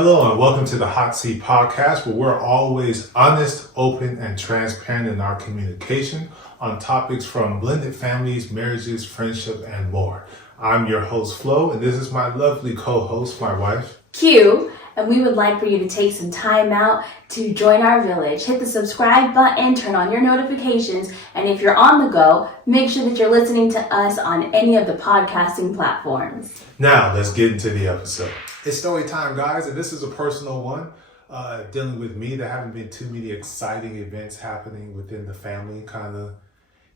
Hello and welcome to the HOTC podcast, where we're always honest, open, and transparent in our communication on topics from blended families, marriages, friendship, and more. I'm your host, Flo, and this is my lovely co-host, my wife, Q, and we would like for you to take some time out to join our village. Hit the subscribe button, turn on your notifications, and if you're on the go, make sure that you're listening to us on any of the podcasting platforms. Now, let's get into the episode. It's story time, guys, and this is a personal one, dealing with me. There haven't been too many exciting events happening within the family, kind of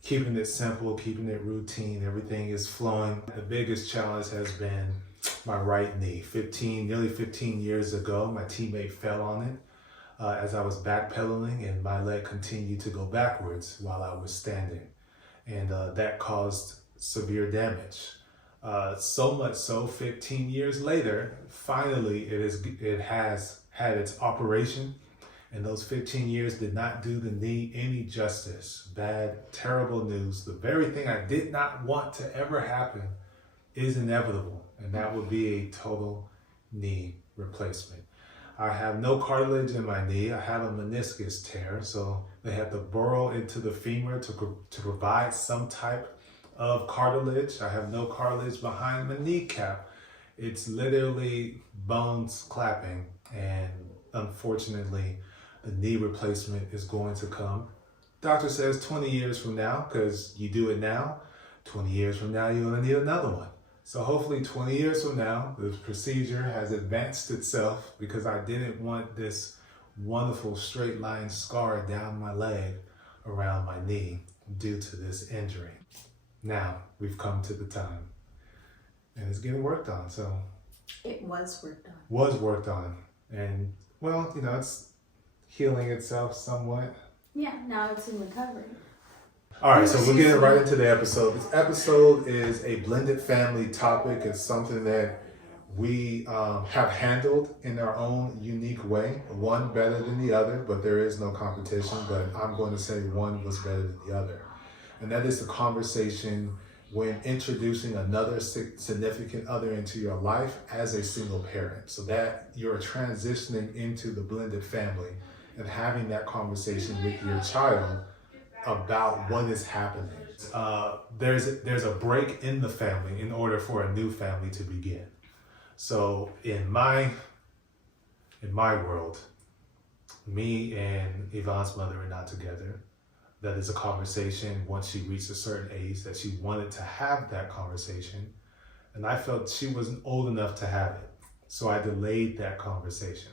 keeping it simple, keeping it routine. Everything is flowing. The biggest challenge has been my right knee. Nearly 15 years ago, my teammate fell on it as I was backpedaling, and my leg continued to go backwards while I was standing. And that caused severe damage. So much so, 15 years later, finally it has had its operation, and those 15 years did not do the knee any justice. Bad, terrible news. The very thing I did not want to ever happen is inevitable, and that would be a total knee replacement. I have no cartilage in my knee. I have a meniscus tear, so they had to burrow into the femur to provide some type of cartilage. I have no cartilage behind my kneecap. It's literally bones clapping, and unfortunately the knee replacement is going to come. Doctor says 20 years from now, because you do it now, 20 years from now you're going to need another one. So hopefully 20 years from now the procedure has advanced itself, because I didn't want this wonderful straight line scar down my leg around my knee due to this injury. Now we've come to the time, and it's getting worked on. So it was worked on. And well, it's healing itself somewhat. Yeah, now it's in recovery. All right, so we're getting right into the episode. This episode is a blended family topic. It's something that we have handled in our own unique way, one better than the other, but there is no competition. But I'm going to say one was better than the other. And that is the conversation when introducing another significant other into your life as a single parent. So that you're transitioning into the blended family and having that conversation with your child about what is happening. There's a break in the family in order for a new family to begin. So in my world, me and Yvonne's mother are not together. That is a conversation once she reached a certain age that she wanted to have that conversation. And I felt she wasn't old enough to have it. So I delayed that conversation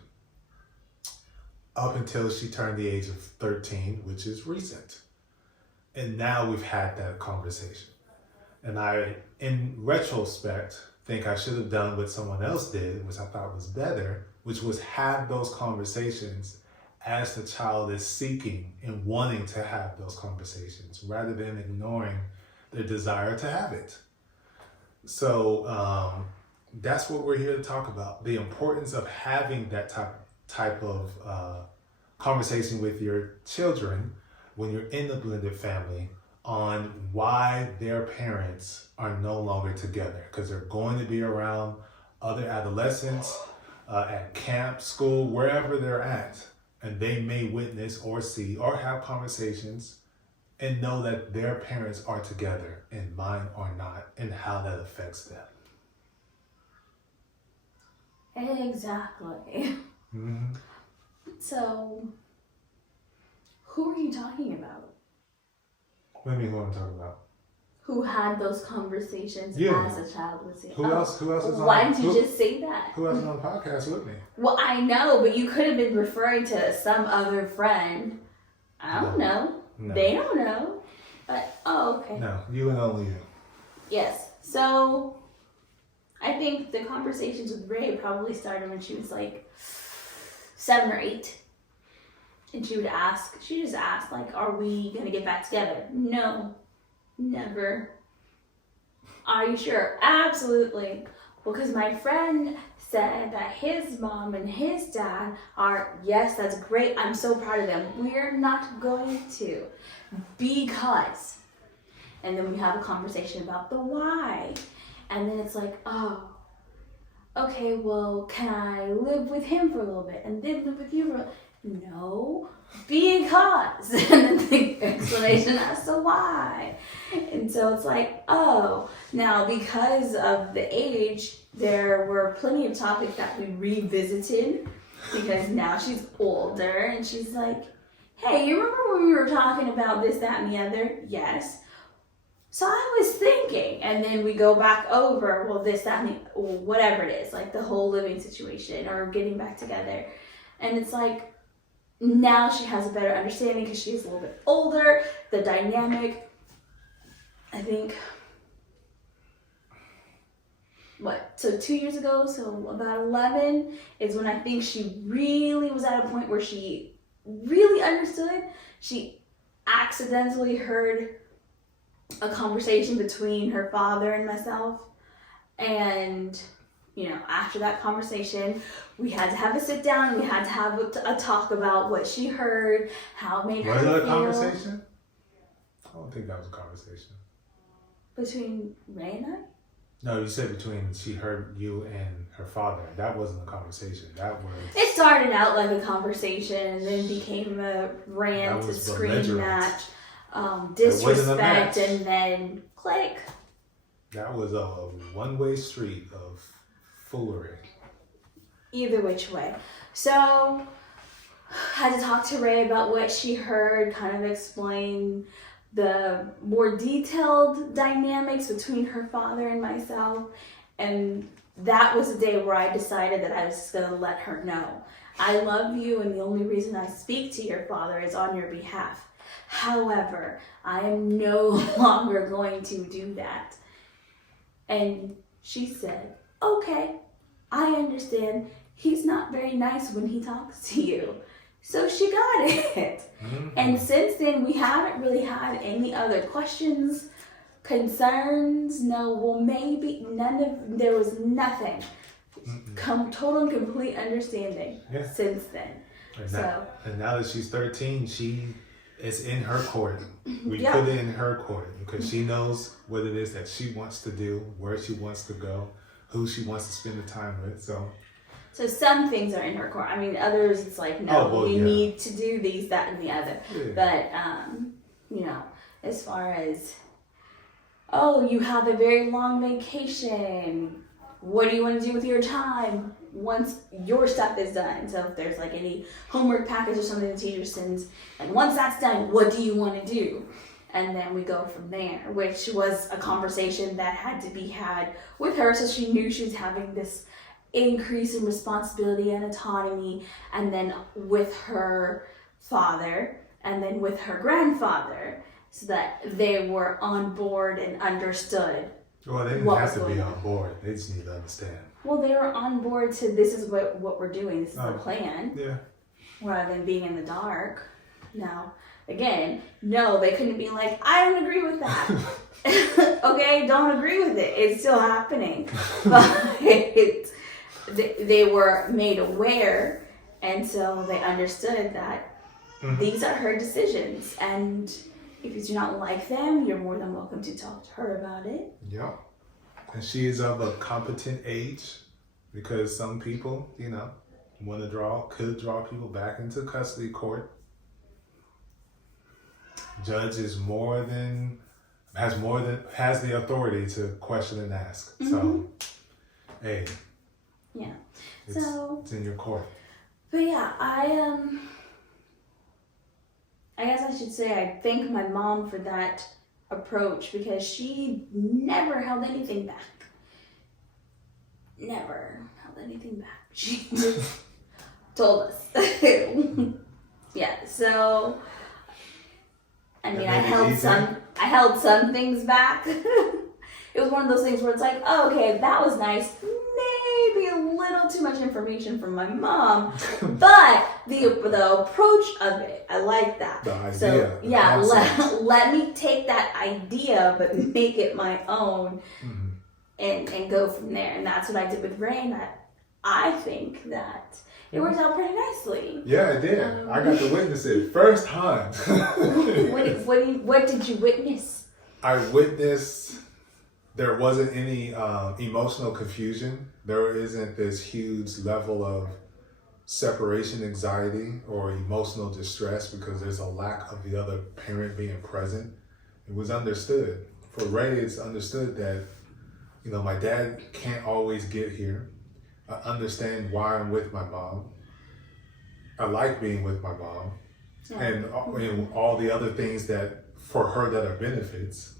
up until she turned the age of 13, which is recent. And now we've had that conversation. And I, in retrospect, think I should have done what someone else did, which I thought was better, which was have those conversations as the child is seeking and wanting to have those conversations, rather than ignoring their desire to have it. So that's what we're here to talk about, the importance of having that type of conversation with your children when you're in the blended family on why their parents are no longer together, because they're going to be around other adolescents at camp, school, wherever they're at. And they may witness or see or have conversations and know that their parents are together and mine are not, and how that affects them. Exactly. Mm-hmm. So, who are you talking about? What do you mean who I'm talking about? Who had those conversations as a child with you? Who else is on? Why didn't you just say that? Who else is on the podcast with me? Well, I know, but you could have been referring to some other friend. I don't know. No. They don't know. But, okay. No, you and only you. Yes. So, I think the conversations with Ray probably started when she was like 7 or 8. And she just asked, like, are we going to get back together? No. Never. Are you sure? Absolutely. Well, because my friend said that his mom and his dad are, yes, that's great. I'm so proud of them. We're not going to. Because. And then we have a conversation about the why. And then it's like, okay, well, can I live with him for a little bit and then live with you for a little bit? No, because. And then the explanation as to why. And so it's like, oh, now because of the age, there were plenty of topics that we revisited because now she's older and she's like, hey, you remember when we were talking about this, that, and the other? Yes. So I was thinking, and then we go back over, well, this, that, and whatever it is, like the whole living situation or getting back together. And it's like, now she has a better understanding because she's a little bit older, the dynamic, I think, so 2 years ago, so about 11 is when I think she really was at a point where she really understood. She accidentally heard a conversation between her father and myself, and after that conversation we had to have a sit down and we had to have a talk about what she heard, how it made her feel. Was it a conversation? I don't think that was a conversation between Ray and I. No, you said between she heard you and her father. That wasn't a conversation. That was. It started out like a conversation and then became a rant, a scream match. Disrespect, and then click. That was a one-way street of foolery. Either which way. So, had to talk to Ray about what she heard, kind of explain the more detailed dynamics between her father and myself. And that was the day where I decided that I was just going to let her know. I love you, and the only reason I speak to your father is on your behalf. However, I am no longer going to do that. And she said, okay, I understand. He's not very nice when he talks to you. So she got it. Mm-hmm. And since then, we haven't really had any other questions, concerns. No, well, maybe there was nothing. Total and complete understanding since then. And now that she's 13, it's in her court. We put it in her court because she knows what it is that she wants to do, where she wants to go, who she wants to spend the time with. So some things are in her court. I mean, others it's like, no, we need to do these, that, and the other. Yeah. But, as far as, you have a very long vacation. What do you want to do with your time once your stuff is done? So if there's like any homework package or something the teacher sends, and once that's done, what do you want to do? And then we go from there, which was a conversation that had to be had with her, so she knew she was having this increase in responsibility and autonomy, and then with her father, and then with her grandfather, so that they were on board and understood. Well, they didn't have to be on board. They just need to understand. Well, they were on board to this is what we're doing. This is the plan. Yeah. Rather than being in the dark. Now, again, no, they couldn't be like, I don't agree with that. Okay, don't agree with it. It's still happening. But they were made aware, and so they understood that these are her decisions. And if you do not like them, you're more than welcome to talk to her about it. Yeah. And she is of a competent age because some people, could draw people back into custody court. Judge has the authority to question and ask. So, hey. Yeah. It's in your court. But yeah, I guess I should say I thank my mom for that approach because she never held anything back. Never held anything back. She just told us. Yeah, so I mean, I held some things back. It was one of those things where it's like, oh, okay, that was nice. Maybe a little too much information from my mom, but the approach of it, I like that. The idea. So yeah, let me take that idea, but make it my own, and go from there. And that's what I did with Rain. I think that it worked out pretty nicely. Yeah, it did. I got to witness it first time. What did you witness? I witnessed there wasn't any emotional confusion. There isn't this huge level of separation anxiety or emotional distress because there's a lack of the other parent being present. It was understood. For Ray, it's understood that, you know, my dad can't always get here. I understand why I'm with my mom. I like being with my mom. Yeah. And all the other things that, for her, that are benefits.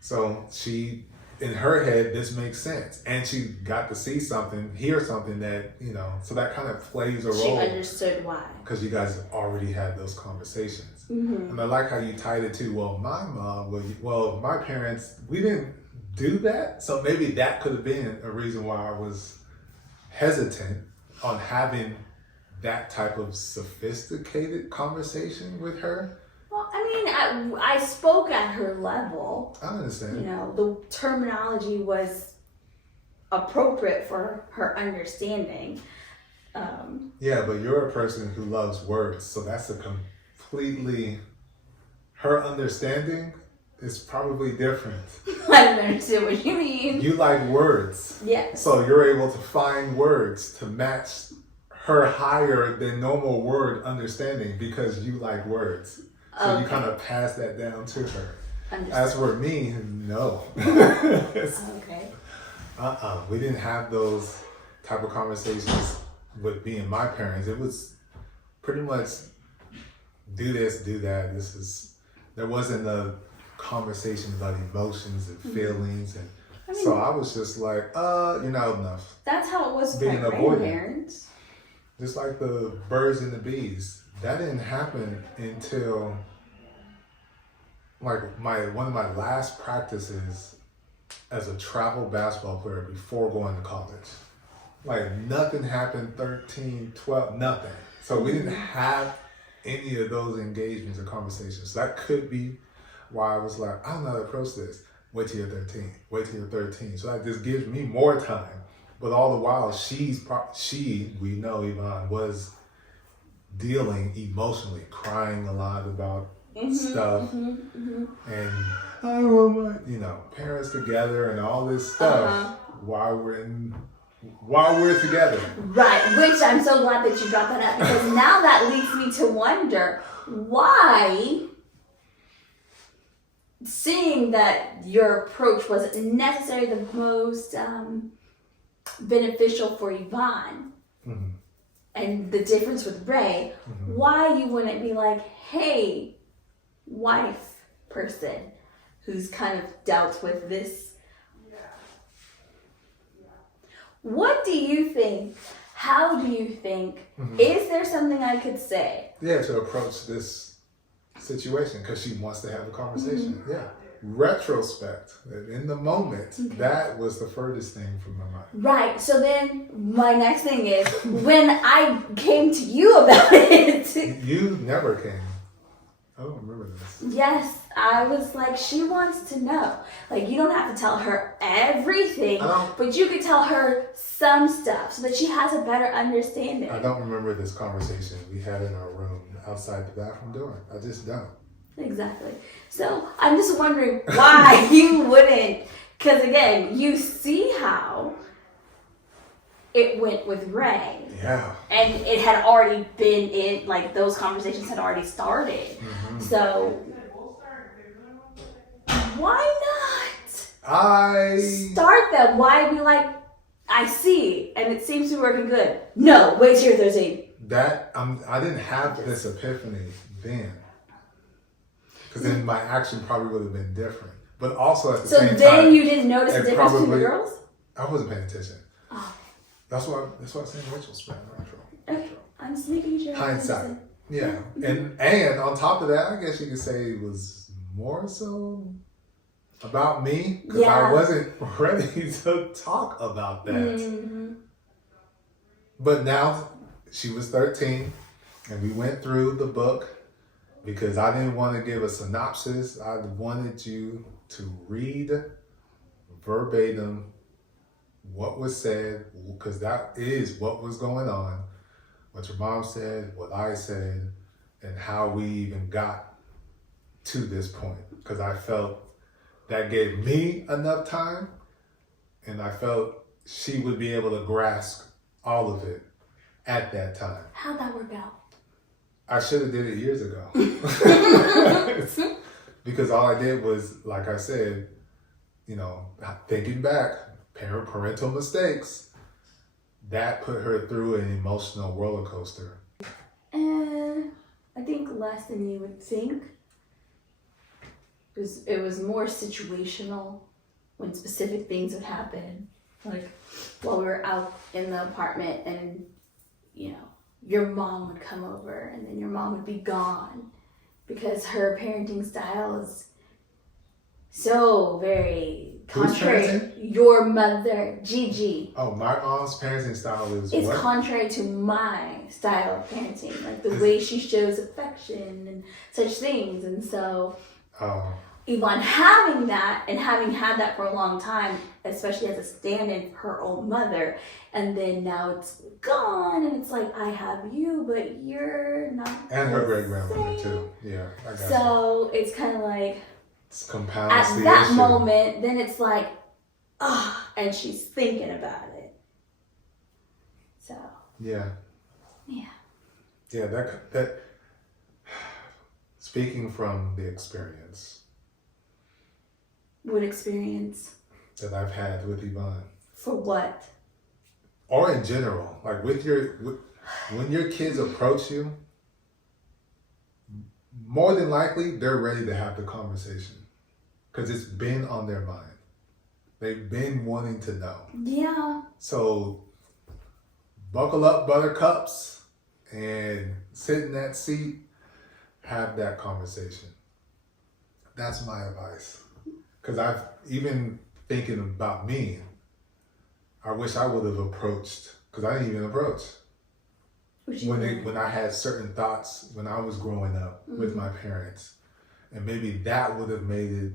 So she, in her head, this makes sense. And she got to see something, hear something that, you know, so that kind of plays a role. She understood why. Because you guys already had those conversations. Mm-hmm. And I like how you tied it to, well, my mom, well, my parents, we didn't do that. So maybe that could have been a reason why I was hesitant on having that type of sophisticated conversation with her. Well, I mean, I spoke at her level. I understand. You know, the terminology was appropriate for her understanding. Yeah, but you're a person who loves words, so that's a completely, her understanding is probably different. I don't understand what you mean. You like words. Yes. So you're able to find words to match her higher than normal word understanding because you like words. So okay. You kind of pass that down to her. Understood. As for me, no. Okay. We didn't have those type of conversations with me and my parents. It was pretty much do this, do that. There wasn't a conversation about emotions and feelings. And I mean, so I was just like, you're not old enough. That's how it was with my grandparents. Just like the birds and the bees. That didn't happen until like one of my last practices as a travel basketball player before going to college. Like nothing happened 13, 12, nothing. So we didn't have any of those engagements or conversations. So that could be why I was like, I don't know how to approach this. Wait till you're 13. Wait till you're 13. So that just gives me more time. But all the while, we know Yvonne was dealing emotionally, crying a lot about stuff. And I want my, parents together and all this stuff while we're together. Right, which I'm so glad that you brought that up because now that leads me to wonder why, seeing that your approach wasn't necessarily the most beneficial for Yvonne and the difference with Ray, why you wouldn't be like, hey, wife person who's kind of dealt with this. What do you think? How do you think? Is there something I could say? Yeah, to approach this situation because she wants to have a conversation. Yeah. Retrospect, in the moment, that was the furthest thing from my mind. Right. So then my next thing is when I came to you about it. You never came. I don't remember this. Yes, I was like, she wants to know. Like, you don't have to tell her everything, but you could tell her some stuff so that she has a better understanding. I don't remember this conversation we had in our room outside the bathroom door. I just don't. Exactly. So I'm just wondering why you wouldn't, because again, you see how it went with Ray. Yeah. And it had already been those conversations had already started. So why not start them? Why be like, I see, and it seems to be working good. No, wait till you're 13. I didn't have this epiphany then. Because then my action probably would have been different. But also at the same time. So then you didn't notice the difference between the girls? I wasn't paying attention. Oh. That's why I'm saying Rachel's playing natural. Okay, I'm just making sure. Hindsight. Yeah. And on top of that, I guess you could say it was more so about me. Because I wasn't ready to talk about that. But now she was 13 and we went through the book. Because I didn't want to give a synopsis. I wanted you to read verbatim what was said, because that is what was going on, what your mom said, what I said, and how we even got to this point. Because I felt that gave me enough time, and I felt she would be able to grasp all of it at that time. How'd that work out? I should have did it years ago. Because all I did was, like I said, thinking back, parental mistakes, that put her through an emotional roller coaster. I think less than you would think. It was more situational when specific things would happen. Like while we were out in the apartment and, your mom would come over and then your mom would be gone because her parenting style is so very contrary. Your mother, Gigi. Oh, my mom's parenting style is It's what? contrary to my style of parenting, like the way she shows affection and such things. And so, Yvonne having that and having had that for a long time, especially as a stand-in for her own mother, and then now it's gone, and it's like, I have you, but you're not. And her great-grandmother, too. Yeah, I got So it's kind of like, it's compounds at the that issue. moment, then it's like, and she's thinking about it. So. Yeah. Yeah. Yeah, that speaking from the experience What experience? that I've had with Yvonne. For what? Or in general, like when your kids approach you, more than likely they're ready to have the conversation because it's been on their mind. They've been wanting to know. Yeah. So buckle up, buttercups, and sit in that seat, have that conversation. That's my advice. Because I've even thinking about me, I wish I would have approached, because I didn't even approach. When I had certain thoughts when I was growing up with my parents, and maybe that would have made it,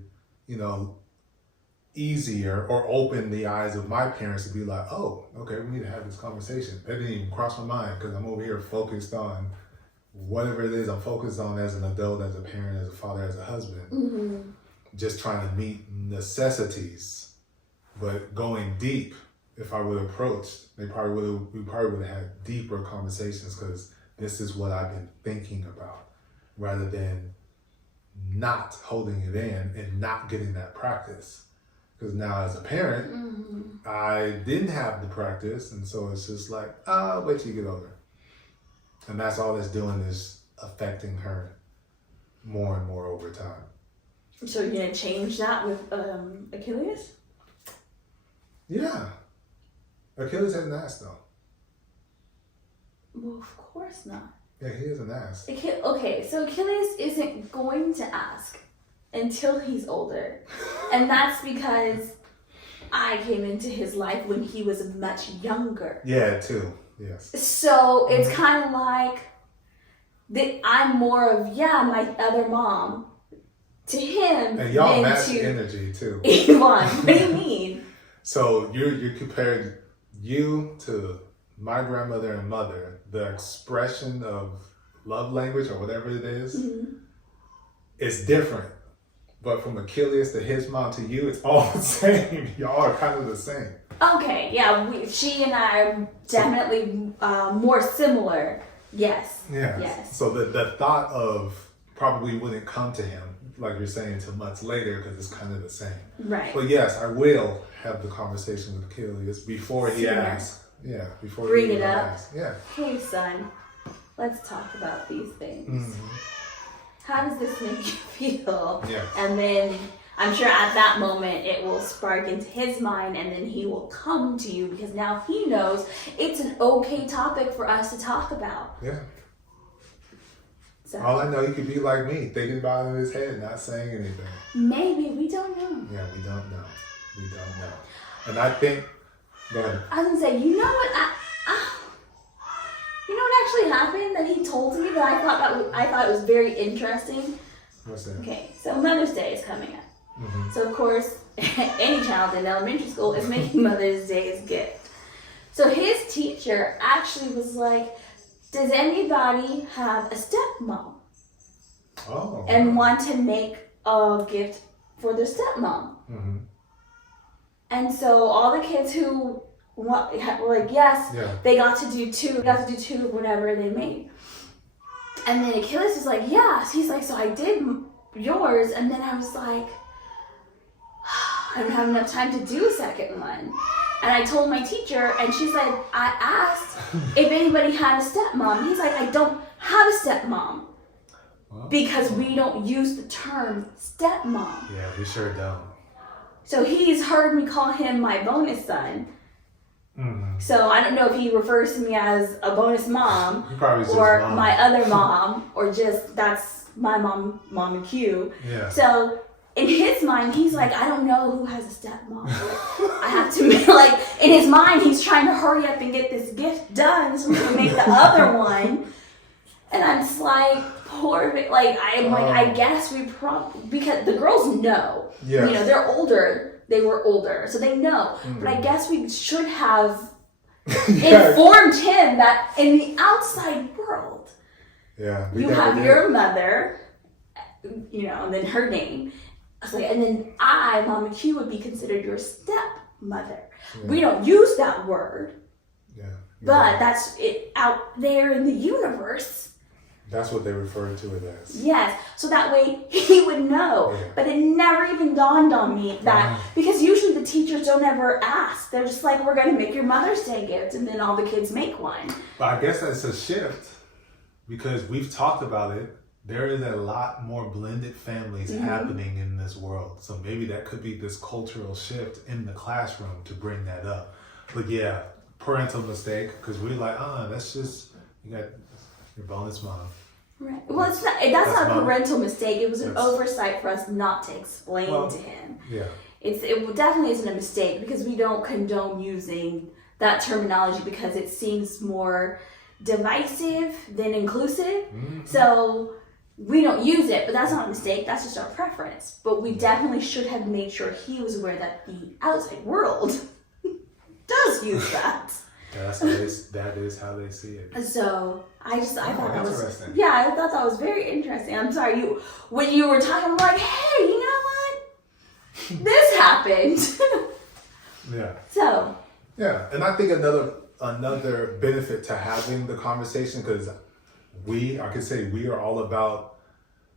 easier or open the eyes of my parents to be like, oh, okay, we need to have this conversation. That didn't even cross my mind because I'm over here focused on whatever it is I'm focused on as an adult, as a parent, as a father, as a husband. Just trying to meet necessities, but going deep. If I would have approached, we probably would have had deeper conversations because this is what I've been thinking about, rather than not holding it in and not getting that practice. Because now as a parent, I didn't have the practice, and so it's just like, wait till you get older. And that's all it's doing is affecting her more and more over time. So you're gonna change that with Achilles? Yeah. Achilles has an ass though. Well, of course not. Yeah, he is an ass. Okay, so Achilles isn't going to ask until he's older. And that's because I came into his life when he was much younger. Yeah, too. Yes. So it's kind of like that I'm more of, my other mom to him. And y'all match energy too. Yvonne, what do you mean? So you compared you to my grandmother and mother, the expression of love language or whatever it is, it's different. But from Achilles to his mom to you, it's all the same. Y'all are kind of the same. Okay, yeah, she and I are definitely more similar. Yes. Yeah. Yes. So the thought of probably wouldn't come to him, like you're saying, until much later because it's kind of the same. Right. But yes, I will have the conversation with Achilles before he asks. Yeah, before bring he it up. asks. Yeah. Hey, son, let's talk about these things. How does this make you feel? Yes. And then I'm sure at that moment it will spark into his mind, and then he will come to you because now he knows it's an okay topic for us to talk about. Yeah. So, all I know, he could be like me, thinking about it in his head, not saying anything. Maybe, we don't know. Yeah, we don't know. We don't know. And I think, go ahead. I was gonna say, you know what? You know what actually happened that he told me that I thought it was very interesting. What's that? Okay, so Mother's Day is coming up. So of course, any child in elementary school is making Mother's Day's gift. So his teacher actually was like, does anybody have a stepmom? Oh. And want to make a gift for their stepmom. Mm-hmm. And so all the kids who were like, yes, they got to do two, whatever they made. And then Achilles was like, yes. He's like, so I did yours. And then I was like, I don't have enough time to do a second one. And I told my teacher, and she said, I asked if anybody had a stepmom. He's like, I don't have a stepmom. Because we don't use the term stepmom. Yeah, we sure don't. So he's heard me call him my bonus son. Mm-hmm. So I don't know if he refers to me as a bonus mom or mom. My other mom, or just that's my mom, Mama Q. Yeah. So in his mind, he's like, I don't know who has a stepmom. I have to make, like, in his mind, he's trying to hurry up and get this gift done so we can make the other one. And I'm just like, poor, like, I guess we because the girls know. Yeah. You know, they're older. They were older, so they know. Mm-hmm. But I guess we should have informed him that in the outside world, you have your mother, you know, and then her name. Like, and then Mama Q, would be considered your stepmother. Yeah. We don't use that word. Yeah. But that's it out there in the universe. That's what they refer to it as. Yes. So that way he would know. Yeah. But it never even dawned on me that, because usually the teachers don't ever ask. They're just like, we're going to make your Mother's Day gift, and then all the kids make one. But I guess that's a shift, because we've talked about it. There is a lot more blended families happening in this world. So maybe that could be this cultural shift in the classroom to bring that up. But yeah, parental mistake, because we're like, that's just, you got your bonus mom. Right. Well, that's not a parental mistake. It was an oversight for us not to explain to him. Yeah. It definitely isn't a mistake, because we don't condone using that terminology because it seems more divisive than inclusive. Mm-hmm. So we don't use it, but that's not a mistake. That's just our preference. But we definitely should have made sure he was aware that the outside world does use that. Yeah, that is how they see it. So I thought that was interesting. Yeah, I thought that was very interesting. I'm sorry, when you were talking, I'm like, hey, you know what? This happened. Yeah. So. Yeah, and I think another benefit to having the conversation, because we are all about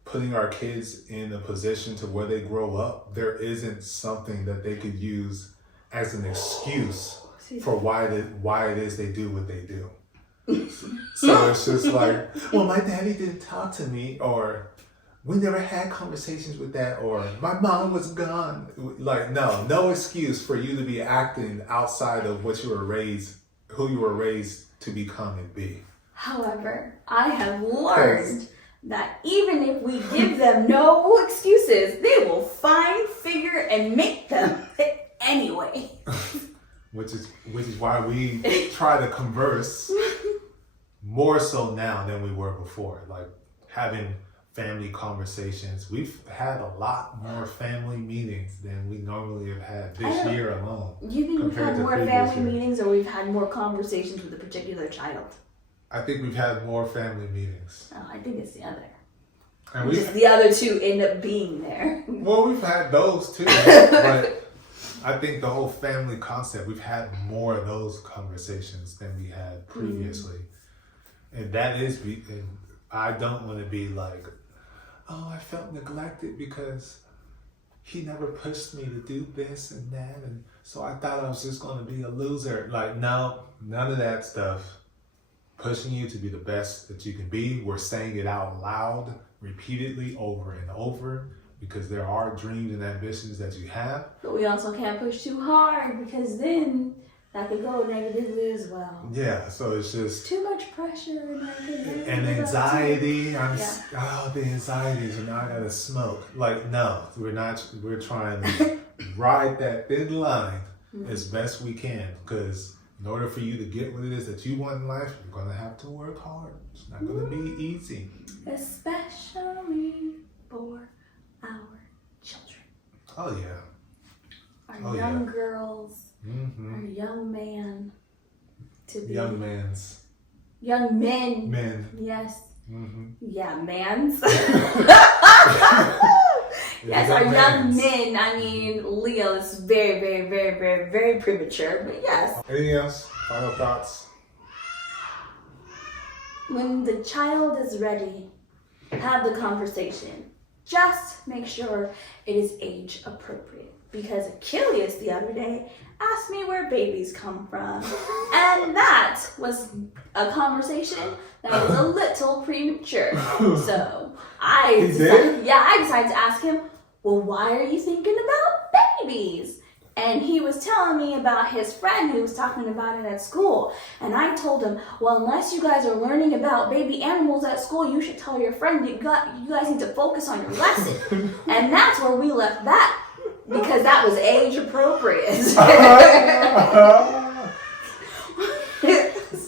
putting our kids in a position to where they grow up. There isn't something that they could use as an excuse for why it is they do what they do. So it's just like, well, my daddy didn't talk to me, or we never had conversations with that, or my mom was gone. Like, no excuse for you to be acting outside of what you were raised, who you were raised to become and be. However, I have learned that even if we give them no excuses, they will find, figure, and make them anyway. Which is why we try to converse more so now than we were before. Like having family conversations. We've had a lot more family meetings than we normally have had this year alone. You think we've had more family meetings, or we've had more conversations with a particular child? I think we've had more family meetings. Oh, I think it's the other. And just the other two end up being there. Well, we've had those too, but I think the whole family concept, we've had more of those conversations than we had previously. And that is, and I don't want to be like, oh, I felt neglected because he never pushed me to do this and that, and so I thought I was just going to be a loser. Like, no, none of that stuff. Pushing you to be the best that you can be. We're saying it out loud, repeatedly, over and over, because there are dreams and ambitions that you have. But we also can't push too hard, because then that could go negatively as well. Yeah, so it's just too much pressure and anxiety. The anxieties, and now I gotta smoke. Like, no, we're not. We're trying to ride that thin line as best we can, because in order for you to get what it is that you want in life, you're gonna have to work hard. It's not gonna be easy. Especially for our children. Oh yeah. Our young girls. Our young man to be young mans. Young men. Men. Yes. Mm-hmm. Yeah, mans. Yes, our young men. I mean, Leo is very, very, very, very, very premature. But yes. Anything else? Final thoughts? When the child is ready, have the conversation. Just make sure it is age appropriate. Because Achilles the other day asked me where babies come from. And that was a conversation that was a little premature. So I decided to ask him, well, why are you thinking about babies? And he was telling me about his friend who was talking about it at school. And I told him, well, unless you guys are learning about baby animals at school, you should tell your friend you guys need to focus on your lesson. And that's where we left that. Because that was age appropriate.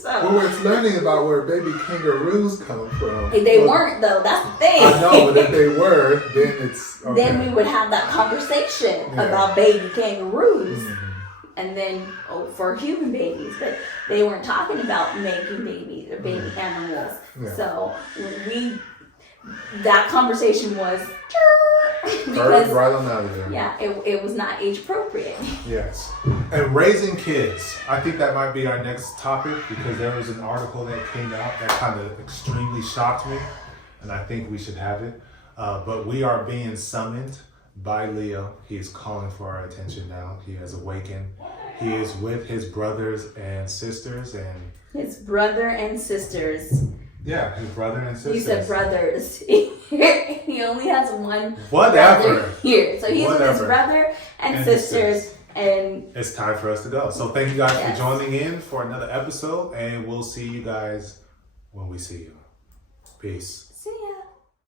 Well, it's learning about where baby kangaroos come from. They weren't, though. That's the thing. I know, but if they were, then it's... Okay. Then we would have that conversation about baby kangaroos. Mm-hmm. And then for human babies. But they weren't talking about making babies or baby animals. Yeah. So that conversation was... because, right on out of there. Yeah, it was not age appropriate. Yes. And raising kids. I think that might be our next topic because there was an article that came out that kind of extremely shocked me. And I think we should have it. But we are being summoned by Leo. He is calling for our attention now. He has awakened. He is with his brothers and sisters. His brother and sisters. Yeah, his brother and sisters. You said brothers. He only has one brother here. So he's with his brother and sisters. And it's time for us to go. So thank you guys for joining in for another episode. And we'll see you guys when we see you. Peace.